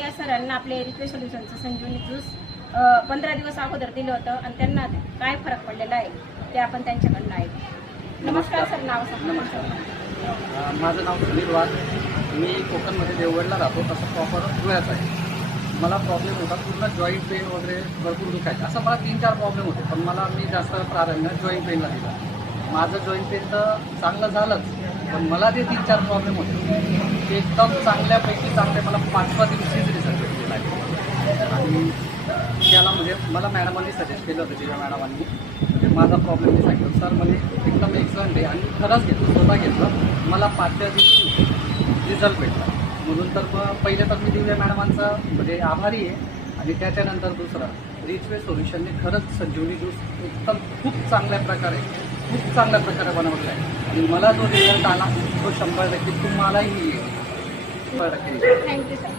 या सरांना आपले रिक्वेस्ट सोल्युशनचं संजीवनी ज्यूस पंधरा दिवस अगोदर दिलं होतं आणि त्यांना काय फरक पडलेला आहे ते आपण त्यांच्याकडनं आहे नमस्कार सर नाव सांगा नमस्कार. माझं नाव सुनील वाघ. मी कोकणमध्ये देवगडला राहतो. तसं प्रॉपर धुळ्याचं आहे. मला प्रॉब्लेम होता पूर्ण जॉईंट पेन वगैरे भरपूर दुखायचं. असं मला तीन चार प्रॉब्लेम होते पण मला मी जास्त प्राधान्य जॉईंट पेनला दिलं. माझं जॉईंट पेन तर चांगलं झालंच. पण मला जे तीन चार प्रॉब्लेम होते. ते एकदम चांगल्यापैकी चांगले मला पाचवा दिवशीच रिझल्ट भेटलेला आहे. आणि त्याला म्हणजे मला मॅडमांनी सजेस्ट केलं होतं जेव्हा मॅडमांनी म्हणजे माझा प्रॉब्लेम मी सांगितलं सर म्हणजे एकदम एक्सलंट आहे आणि खरंच घेतलं स्वतः घेतलं. मला पाचव्या दिवशी रिझल्ट भेटला. म्हणून तर मग पहिले तर मी दिव्या मॅडमांचा म्हणजे आभारी आहे. आणि त्याच्यानंतर दुसरं रिचवे सोल्युशनने खरंच संजीवनी ज्यूस एकदम खूप चांगल्या प्रकारे खूप चांगल्या प्रकारे बनवलं आहे. आणि मला जो रिझल्ट आला तो शंभर टक्के तुम्हालाही येईल शंभर टक्के. Thank you sir